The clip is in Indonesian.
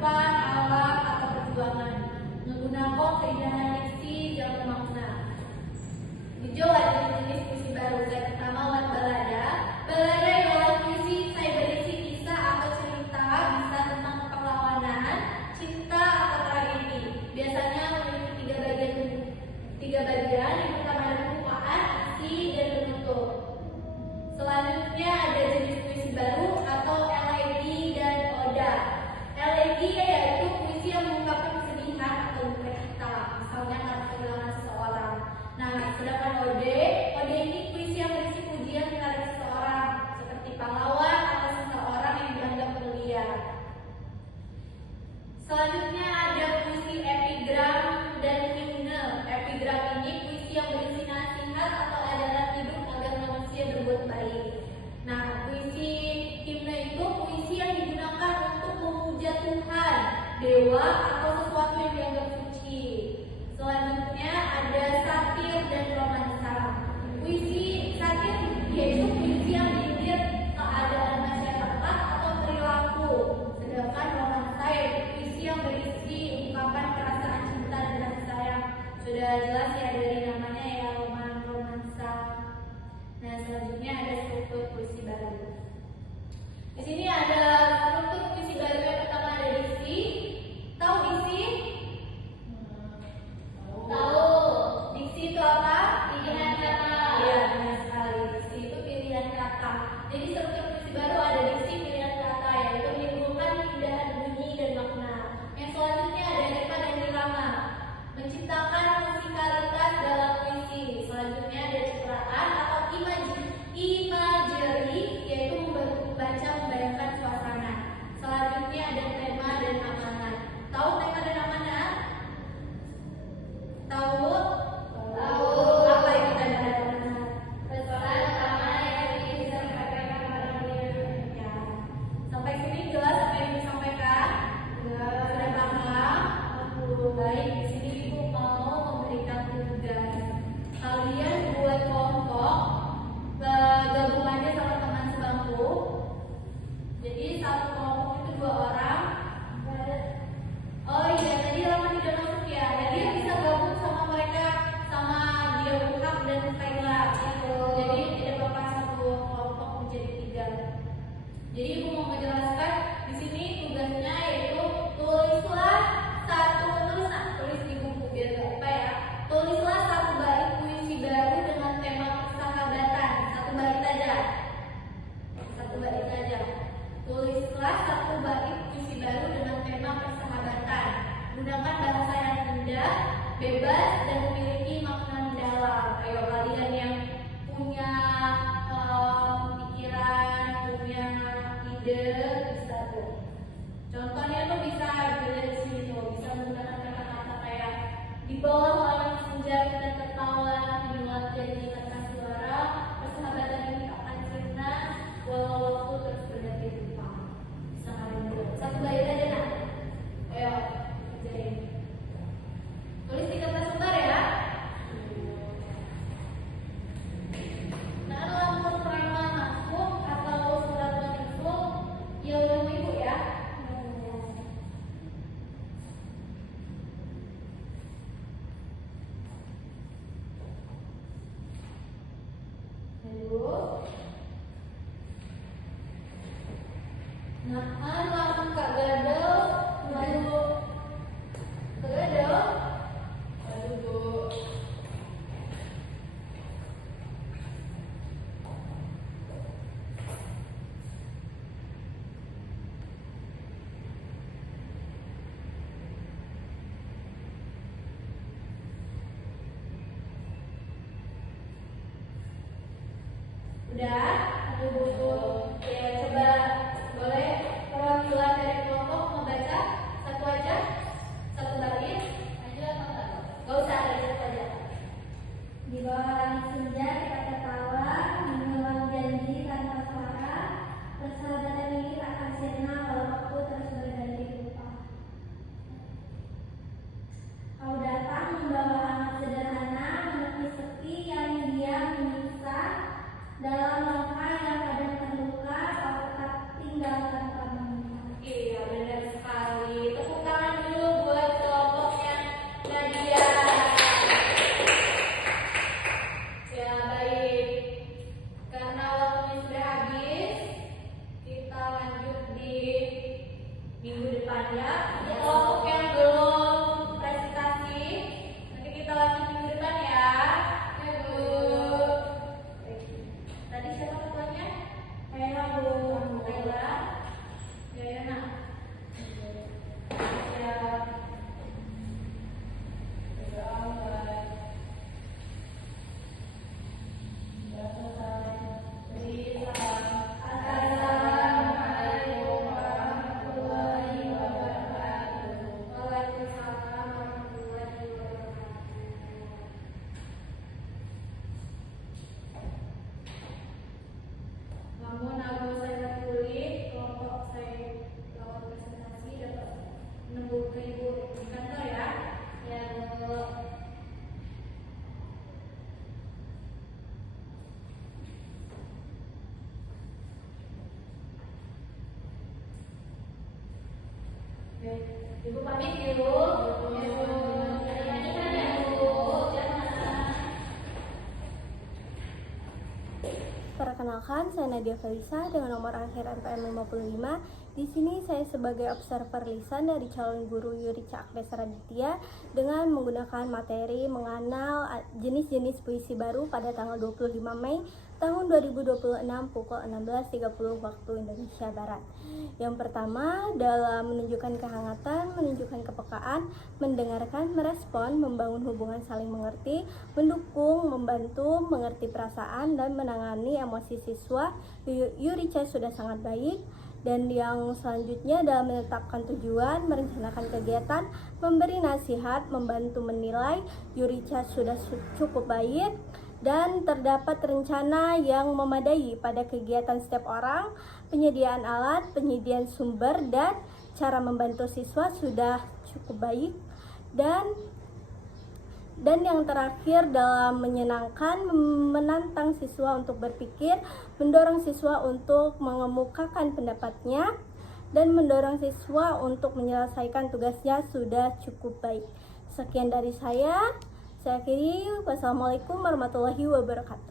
kehidupan, alam, atau perjuangan. Menggunakan keindahan diksi yang bermakna. Hijau ada jenis puisi baru. Yang pertama Wat Balada. Balada ialah puisi saya berisi kisah atau cerita, bisa tentang kepahlawanan, cinta atau tragedi. Biasanya memiliki tiga bagian. Yang pertama ada pembukaan, isi, dan penutup. Selanjutnya ada jenis puisi baru atau elegi dan oda. Elegi yaitu puisi yang mengungkapkan kesedihan atau duka kita, misalnya karena kehilangan seseorang. Nah, sedangkan ode ini puisi yang berisi pujian terhadap seseorang, seperti pahlawan atau seseorang yang dianggap mulia. Selanjutnya ada puisi epigram dan himne. Epigram ini puisi yang berisi nasihat atau ajaran hidup agar manusia berbuat baik. Nah, puisi himne itu puisi yang digunakan untuk memuja Tuhan, dewa, atau sesuatu yang dianggap suci. Selanjutnya ada satir dan romansa. Puisi satir yaitu puisi yang menyindir keadaan masyarakat atau perilaku. Sedangkan romansa yaitu puisi yang berisi ungkapan perasaan cinta dan kasih sayang. Sudah jelas ya dari namanya ya, romansa. Nah, selanjutnya ada struktur puisi baru. Di sini ada struktur puisi baru. Yang pertama ada diksi. Tahu diksi? Tahu. Diksi itu apa? Pilihan kata. Iya, benar sekali. Diksi itu pilihan kata. Jadi struktur puisi baru ada diksi, pilihan kata, yaitu menimbulkan keindahan bunyi dan makna. Yang selanjutnya ada rima dan irama, menciptakan musikalitas dalam puisi. Selanjutnya ada citraan atau imagery, yaitu membaca membayangkan suasana. Selanjutnya ada tema dan amanat. Tahu tema dan amanat? Tahu? Tahu. Apa itu tema dan amanat? Pesan amanat yang disampaikan kepada dunia. Sampai sini jelas apa yang disampaikan? Sudah paham? Baik, di sini Ibu mau memberikan tugas. Kalian buat kelompok, gabungannya sama teman sebangku. Jadi satu kelompok itu 2 orang. Oh iya, tadi lama tidak masuk ya. Jadi bisa gabung sama mereka, sama dia Buhab dan Kaila. Jadi tidak apa-apa satu kelompok menjadi 3. Jadi Ibu mau menjelaskan di sini tugasnya yaitu tulislah satu tulisan, tulis di buku biar gak lupa ya. Tulislah satu bait puisi baru dengan tema persahabatan. Satu bait aja. Satu bait aja. Tulislah satu bait puisi baru dengan tema persahabatan. Gunakan bahasa yang indah, bebas, dan memiliki makna mendalam. Ayo kalian yang punya pikiran, punya ide, bisa tuh. Contohnya tuh bisa dilihat di sini tuh, bisa menggunakan kata-kata kayak di bawah malam senja kita tertawa, dibuat jadi kata suara, persahabatan ini akan sirna, walau waktu terus berganti rupa. Bisa kalian buat. Satu bait aja nak. Ayo kerjain. Tulis di kertas lembar ya. Nah, lampu pertama masuk atau surat menyusul, ya udah Ibu ya. Nah, lampu Kak Gadel, lalu Kak Gadel, aduh Bu. Udah, aduh Bu. Ya coba boleh perwakilan dari kelompok membaca satu aja, satu bait aja atau enggak? Gak usah, ada satu aja. Di bawah langit senja kita tertawa, mengulang janji tanpa suara, persahabatan ini tak akan sirna walau waktu terus berganti rupa. Kau datang membawa hangat sederhana, menepi sepi yang diam menyiksa dalam ya. Kelompok yang belum presentasi, nanti kita lanjut minggu depan ya. Ya Bu. Tadi siapa ketuanya? Kaila Bu. Kaila. Yana. Ya. Namun kalau saya tulis kelompok saya lewat presentasi dapat menunggu ke Ibu di kantor ya. Ya Bu. Oke, Ibu pamit ya Bu. Ya Bu. Ada ya Bu. Jangan. Perkenalkan, saya Nadia Felisa dengan nomor akhir NPM 55. Di sini saya sebagai observer lisan dari calon guru Yurica Agnes Raditya dengan menggunakan materi mengenal jenis-jenis puisi baru pada tanggal 25 Mei tahun 2026 pukul 16.30 waktu Indonesia Barat. Yang pertama, dalam menunjukkan kehangatan, menunjukkan kepekaan, mendengarkan, merespon, membangun hubungan saling mengerti, mendukung, membantu, mengerti perasaan, dan menangani emosi siswa, Yurica sudah sangat baik. Dan yang selanjutnya dalam menetapkan tujuan, merencanakan kegiatan, memberi nasihat, membantu menilai, Yurica sudah cukup baik. Dan terdapat rencana yang memadai pada kegiatan setiap orang, penyediaan alat, penyediaan sumber, dan cara membantu siswa sudah cukup baik. Dan yang terakhir dalam menyenangkan, menantang siswa untuk berpikir, mendorong siswa untuk mengemukakan pendapatnya, dan mendorong siswa untuk menyelesaikan tugasnya sudah cukup baik. Sekian dari saya akhiri. Wassalamualaikum warahmatullahi wabarakatuh.